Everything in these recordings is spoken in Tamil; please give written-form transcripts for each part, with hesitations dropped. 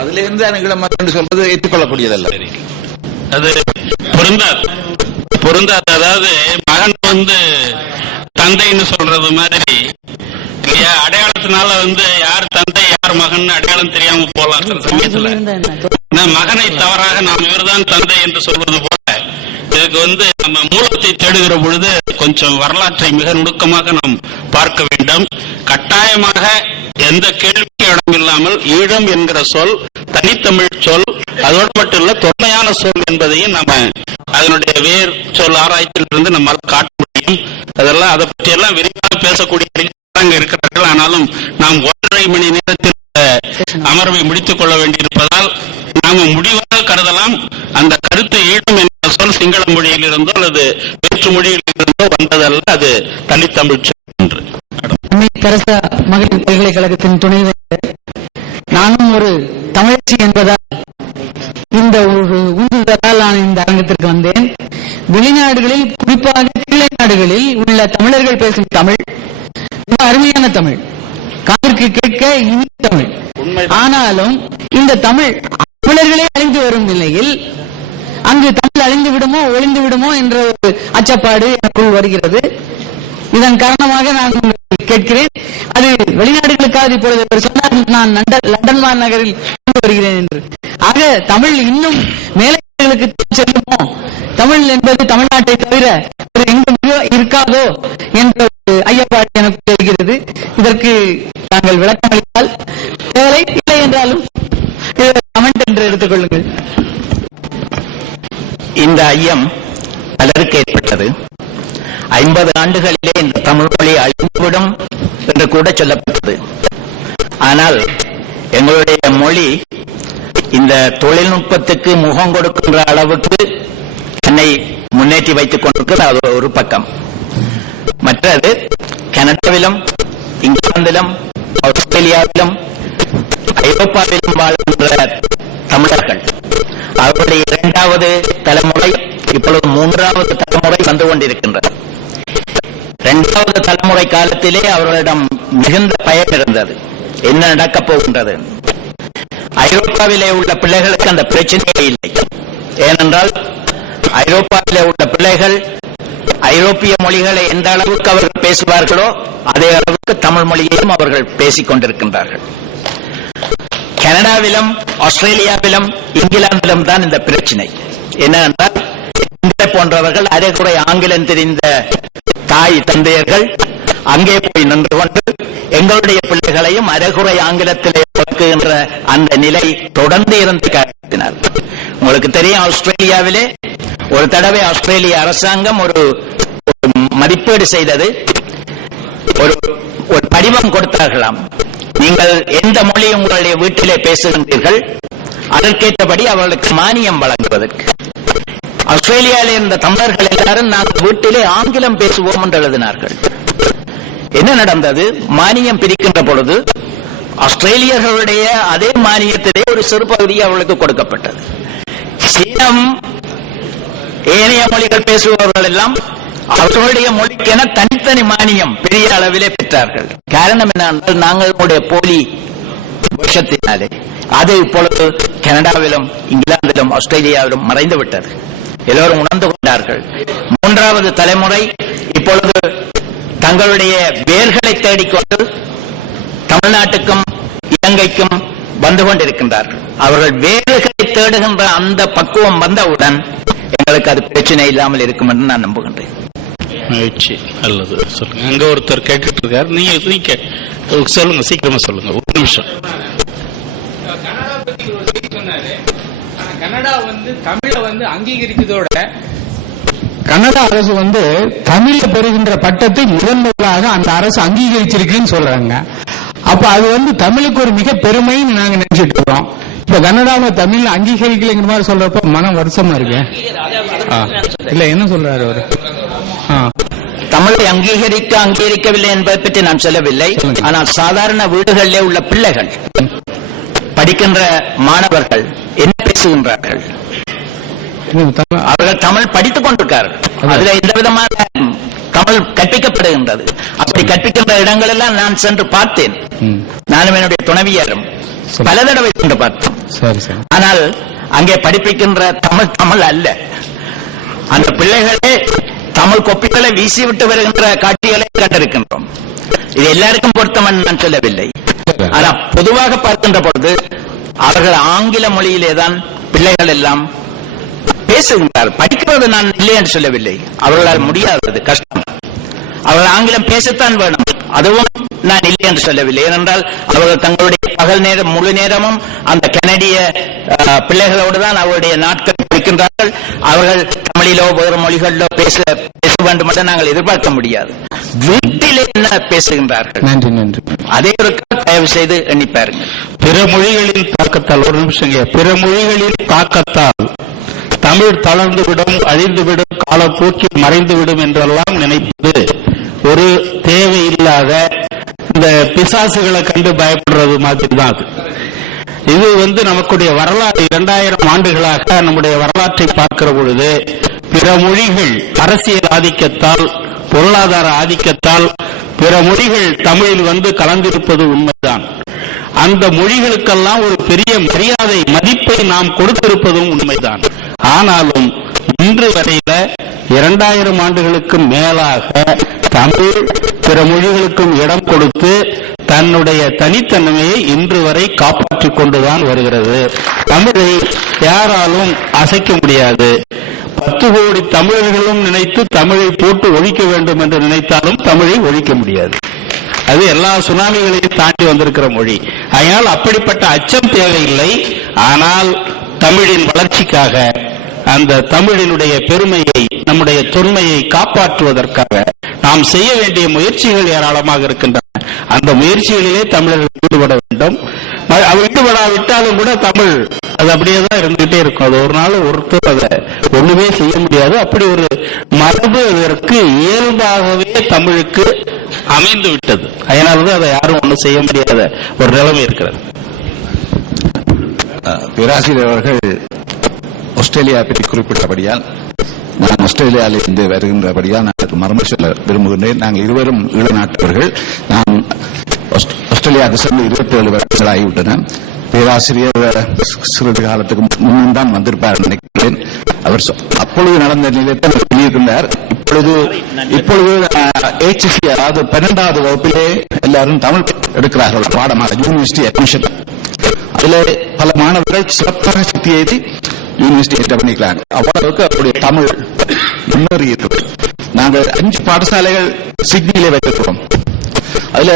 அதுல இருந்து ஈழமகன் சொல்றது ஏற்றுக்கொள்ளக்கூடியதல்ல. அது பொருந்தாது. அதாவது மகன் தந்தைன்னு சொல்றது மாதிரி அடையாளத்தினால யார் தந்தை யார் மகன் அடையாளம் தெரியாம போலாம். சமயத்துல மகனை தவறாக நாம் இவர்தான் தந்தை என்று சொல்வது போல இதுக்கு நம்ம மூலத்தை தேடுகிற பொழுது கொஞ்சம் வரலாற்றை மிக நுணுக்கமாக நாம் பார்க்க வேண்டும். கட்டாயமாக எந்த கேள்விக்கும் இடம் இல்லாமல் ஈழம் என்கிற சொல் தனித்தமிழ் சொல், அதோடு மட்டும் இல்ல தொன்மையான சொல் என்பதையும் நம்ம அதனுடைய வேர் சொல் ஆராய்ச்சியிலிருந்து நம்மால் காட்ட முடியும். அதெல்லாம் அதை பற்றி எல்லாம் விரிவாக பேசக்கூடிய இருக்கிறார்கள். ஆனாலும் நாம் 1.5 மணி நேரத்தில் அமர்வை முடித்துக் கொள்ள வேண்டியிருப்பதால் நாம முடிவாக கருதலாம் அந்த கருத்து ஈழம் என்ற சொல் சிங்கள மொழியில் இருந்தோ அல்லது வேற்று மொழியில் இருந்தோ வந்ததல்ல, அது தனித்தமிழ் சொல் என்று. மகளிர் பல்கலைக்கழகத்தின் துணைவேந்தர், நானும் ஒரு தமிழச்சி என்பதால் இந்த ஒரு உந்துதலால் நான் இந்த அரங்கத்திற்கு வந்தேன். வெளிநாடுகளில், குறிப்பாக கீழே நாடுகளில் உள்ள தமிழர்கள் பேசும் தமிழ் அருமையான தமிழ், காவிற்கு கேட்க இனிய தமிழ். ஆனாலும் இந்த தமிழ் தமிழர்களே அழிந்து வரும் நிலையில் அங்கு தமிழ் அழிந்து விடுமோ ஒழிந்து விடுமோ என்ற ஒரு அச்சப்பாடு எனக்குள் வருகிறது. இதன் காரணமாக நான் கேட்கிறேன், அது வெளிநாடுகளுக்காக இப்பொழுது சொன்னார் நான் லண்டன் மாநகரில் வருகிறேன் என்று. ஆக தமிழ் இன்னும் மேலைகளுக்கு செல்லுமோ, தமிழ் என்பது தமிழ்நாட்டை தவிர எங்கும் இருக்காதோ என்ற ஒரு ஐயப்பாடு எனக்கு தெரிகிறது. இதற்கு தாங்கள் விளக்கம் அளித்தால் தேவை, இல்லை என்றாலும் கமெண்ட் என்று எடுத்துக் கொள்ளுங்கள். இந்த ஐயம் பலருக்கு ஏற்பட்டது. 50 ஆண்டுகளிலே இந்த தமிழ் மொழி அழிந்துவிடும் என்று கூட சொல்லப்பட்டது. ஆனால் எங்களுடைய மொழி இந்த தொழில்நுட்பத்துக்கு முகம் கொடுக்கின்ற அளவுக்கு என்னை முன்னேற்றி வைத்துக் கொண்டிருக்கிறது. அது ஒரு பக்கம். மற்றது கனடாவிலும் இங்கிலாந்திலும் ஆஸ்திரேலியாவிலும் ஐரோப்பாவிலும் வாழ்கின்ற தமிழர்கள் அவருடைய 2வது தலைமுறை இப்பொழுது 3வது தலைமுறை வந்து கொண்டிருக்கின்றது. 2வது தலைமுறை காலத்திலே அவர்களிடம் மிகுந்த பயம் இருந்தது, என்ன நடக்கப் போகின்றது. ஐரோப்பாவிலே உள்ள பிள்ளைகளுக்கு அந்த பிரச்சனையே இல்லை. ஏனென்றால் ஐரோப்பாவிலே உள்ள பிள்ளைகள் ஐரோப்பிய மொழிகளை எந்த அளவுக்கு அவர்கள் பேசுவார்களோ அதே அளவுக்கு தமிழ் மொழியையும் அவர்கள் பேசிக் கொண்டிருக்கின்றார்கள். கனடாவிலும் ஆஸ்திரேலியாவிலும் இங்கிலாந்திலும் தான் இந்த பிரச்சனை. என்னவென்றால் இந்திய போன்றவர்கள் அரைகுறை ஆங்கிலம் தெரிந்த தாய் தந்தையர்கள் அங்கே போய் நின்று கொண்டு எங்களுடைய பிள்ளைகளையும் அரைகுறை ஆங்கிலத்திலே வளர்க்குகின்ற அந்த நிலை தொடர்ந்து இருந்து காட்டினார். உங்களுக்கு தெரியும், ஆஸ்திரேலியாவிலே ஒரு தடவை ஆஸ்திரேலிய அரசாங்கம் ஒரு மதிப்பீடு செய்தது. ஒரு படிவம் கொடுத்தார்களாம், நீங்கள் எந்த மொழி உங்களுடைய வீட்டிலே பேசுகின்றீர்கள் அதற்கேற்றபடி அவர்களுக்கு மானியம் வழங்குவதற்கு. ஆஸ்திரேலியாவில் இருந்த தமிழர்கள் எல்லாரும் நாங்கள் வீட்டிலே ஆங்கிலம் பேசுவோம் என்று எழுதினார்கள். என்ன நடந்தது? மானியம் பிரிக்கின்ற பொழுது ஆஸ்திரேலியர்களுடைய அதே மானியத்திலே ஒரு சிறு பகுதி அவர்களுக்கு கொடுக்கப்பட்டது. சீனம் ஏனைய மொழிகள் பேசுபவர்கள் எல்லாம் அவர்களுடைய மொழிக்கென தனித்தனி மானியம் பெரிய அளவிலே பெற்றார்கள். காரணம் என்னவென்றால் நாங்களுடைய போலி வருஷத்தினாலே அது இப்பொழுது கனடாவிலும் இங்கிலாந்திலும் ஆஸ்திரேலியாவிலும் மறைந்துவிட்டது. எல்லோரும் உணர்ந்து கொண்டார்கள். 3வது தலைமுறை இப்பொழுது தங்களுடைய வேர்களை தேடிக்கொண்டு தமிழ்நாட்டுக்கும் இலங்கைக்கும் வந்து கொண்டிருக்கின்றார்கள். அவர்கள் வேர்களை தேடுகின்ற அந்த பக்குவம் வந்தவுடன் எங்களுக்கு அது பிரச்சனை இல்லாமல் இருக்கும் என்று நான் நம்புகின்றேன். அல்லது சொல்லுங்க. அங்க ஒருத்தர் கேட்டுட்டு இருக்காரு, நீங்க சொல்லுங்க, சீக்கிரமா சொல்லுங்க, ஒரு நிமிஷம். கனடா தமிழை அங்கீகரித்ததோட கனடா அரசு தமிழ பெறுகின்ற பட்டத்தை முதன்முறையாக அந்த அரசு அங்கீகரிச்சிருக்குன்னு சொல்றாங்க. அப்ப அது தமிழுக்கு ஒரு மிக பெருமைன்னு நாங்க நினைச்சிட்டு இருக்கோம். இப்ப கனடாவை தமிழ் அங்கீகரிக்கலைங்கிற மாதிரி சொல்றப்ப மனம் வருஷமா இருக்கு. இல்ல என்ன சொல்றாரு அவரு? தமிழை அங்கீகரிக்கவில்லை என்பதை பற்றி நான் சொல்லவில்லை. ஆனால் சாதாரண வீடுகளிலே உள்ள பிள்ளைகள், படிக்கின்ற மாணவர்கள் என்ன பேசுகின்றார்கள்? அவர்கள் தமிழ் படித்துக் கொண்டிருக்கிறார்கள். அதுல எந்த விதமான தமிழ் கற்பிக்கப்படுகின்றது. அப்படி கற்பிக்கின்ற இடங்கள் எல்லாம் நான் சென்று பார்த்தேன். நானும் என்னுடைய துணைவியாரும் பல தடவை சென்று பார்த்தோம். சரி சரி. ஆனால் அங்கே படிப்பிக்கின்ற தமிழ் அல்ல. அந்த பிள்ளைகளே தமிழ் கொப்பிகளை வீசிவிட்டு வருகின்ற காட்சிகளை கண்டிருக்கின்றோம். இது எல்லாருக்கும் பொருத்தம் நான் சொல்லவில்லை. ஆனால் பொதுவாக பார்க்கின்ற பொழுது அவர்கள் ஆங்கில மொழியிலேதான் பிள்ளைகள் எல்லாம் பேசுகின்றார். படிக்கிறது நான் இல்லை என்று சொல்லவில்லை, அவர்களால் முடியாதது, கஷ்டம். அவர்கள் ஆங்கிலம் பேசத்தான் வேணும், அதுவும் நான் இல்லை என்று சொல்லவில்லை. ஏனென்றால் அவர்கள் தங்களுடைய பகல் நேரம் முழு நேரமும் அந்த கனடிய பிள்ளைகளோடு தான் அவருடைய நாட்கள் இருக்கின்றார்கள். அவர்கள் தமிழிலோ வேறு மொழிகளிலோ பேச வேண்டும் என்று நாங்கள் எதிர்பார்க்க முடியாது. வீட்டிலே என்ன பேசுகின்றார்கள்? நன்றி நன்றி. அதே ஒரு தயவு செய்து எண்ணிப்பாருங்கள். பிற மொழிகளின் தாக்கத்தால், ஒரு நிமிஷம், பிற மொழிகளின் தாக்கத்தால் தமிழ் தளர்ந்துவிடும், அழிந்துவிடும், காலப்போக்கில் மறைந்துவிடும் என்றெல்லாம் நினைப்பது ஒரு தேவையில்லாத இந்த பிசாசுகளை கண்டு பயப்படுறது மாதிரி தான் அது. இது நமக்குடைய வரலாறு 2000 ஆண்டுகளாக நம்முடைய வரலாற்றை பார்க்கிற பொழுது பிற மொழிகள் அரசியல் ஆதிக்கத்தால், பொருளாதார ஆதிக்கத்தால் பிற மொழிகள் தமிழில் கலந்திருப்பது உண்மைதான். அந்த மொழிகளுக்கெல்லாம் ஒரு பெரிய மரியாதை, மதிப்பை நாம் கொடுத்திருப்பதும் உண்மைதான். ஆனாலும் இன்று வரையில 2000 ஆண்டுகளுக்கு மேலாக தமிழ் பிற மொழிகளுக்கும் இடம் கொடுத்து தன்னுடைய தனித்தன்மையை இன்று வரை காப்பாற்றிக் கொண்டுதான் வருகிறது. தமிழை யாராலும் அசைக்க முடியாது. 10 கோடி தமிழர்களும் நினைத்து தமிழை போட்டு ஒழிக்க வேண்டும் என்று நினைத்தாலும் தமிழை ஒழிக்க முடியாது. அது எல்லா சுனாமிகளையும் தாண்டி வந்திருக்கிற மொழி. அதனால் அப்படிப்பட்ட அச்சம் தேவையில்லை. ஆனால் தமிழின் வளர்ச்சிக்காக, அந்த தமிழினுடைய பெருமையை, நம்முடைய தொன்மையை காப்பாற்றுவதற்காக நாம் செய்ய வேண்டிய முயற்சிகள் ஏராளமாக இருக்கின்றன. அந்த முயற்சிகளிலே தமிழர்கள் ஈடுபட வேண்டும். ஈடுபடாவிட்டாலும் கூட தமிழ் அது அப்படியே தான் இருந்துகிட்டே இருக்கும். அது ஒரு நாள் ஒருத்தர் அதை ஒண்ணுமே செய்ய முடியாது. அப்படி ஒரு மரபு அதற்கு இயல்பாகவே தமிழுக்கு அமைந்து விட்டது. அதனாலதான் அதை யாரும் ஒன்றும் செய்ய முடியாத ஒரு நிலைமை இருக்கிறது. பேராசிரியர் அவர்கள் ஆஸ்திரேலியா பற்றி குறிப்பிட்டபடியால், நான் ஆஸ்திரேலியாவில் இருந்து வருகின்றபடியால் நான் மறுமை சொல்ல விரும்புகின்றேன். நாங்கள் இருவரும் ஈழ நாட்டவர்கள். நான் ஆஸ்திரேலியாவுக்கு சென்று 27 வருடங்கள் ஆகிவிட்டன. பேராசிரியர் சிறிது காலத்துக்கு முன்னும் தான் வந்திருப்பார் நினைக்கிறேன். அவர் அப்பொழுது நடந்த நிலையத்தை வெளியிருந்தார். இப்பொழுது HSC, அதாவது 12வது வகுப்பிலே எல்லாரும் தமிழ் எடுக்கிறார்கள் பாடமாக, யூனிவர்சிட்டி அட்மிஷன். அதில் பல மாணவர்கள் சிறப்பாக சித்தி எழுதி யூனிவர்சிட்டி எட்ட பண்ணிக்கிறாங்க. அவ்வளவுக்கு அவருடைய தமிழ் முன்னேறி இருக்கிறது. நாங்கள் 5 பாடசாலைகள் சிட்னியிலே வைத்திருக்கிறோம். அதுல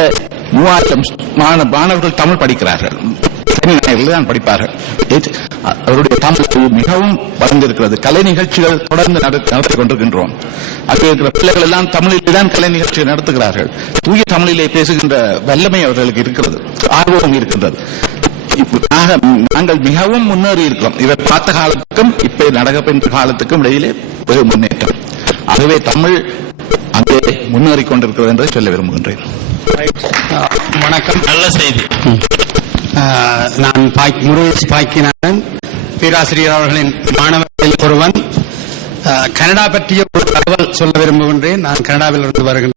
3000 மாணவர்கள் தமிழ் படிக்கிறார்கள். தான் படிப்பார்கள். அவருடைய தமிழ் மிகவும் வளர்ந்திருக்கிறது. கலை நிகழ்ச்சிகள் தொடர்ந்து நடத்தி கொண்டிருக்கின்றோம். அங்கே இருக்கிற பிள்ளைகள் எல்லாம் தமிழிலே தான் கலை நிகழ்ச்சிகள் நடத்துகிறார்கள். தூய தமிழிலே பேசுகின்ற வல்லமை அவர்களுக்கு இருக்கிறது, ஆர்வம் இருக்கின்றது. நாங்கள் மிகவும் முன்னேறி இருக்கிறோம். இதை பார்த்த காலத்துக்கும் இப்ப நடக்கின்ற காலத்துக்கும் இடையிலே ஒரு முன்னேற்றம். ஆகவே தமிழ் அங்கே முன்னேறி கொண்டிருக்கிறது என்பதை சொல்ல விரும்புகின்றேன். வணக்கம். நல்ல செய்தி. நான் முருகேஷ் பாக்கினான், பேராசிரியர் அவர்களின் மாணவர்களில் ஒருவன். கனடா பற்றிய ஒரு தகவல் சொல்ல விரும்புகின்றேன். நான் கனடாவில் இருந்து வருகின்றேன்.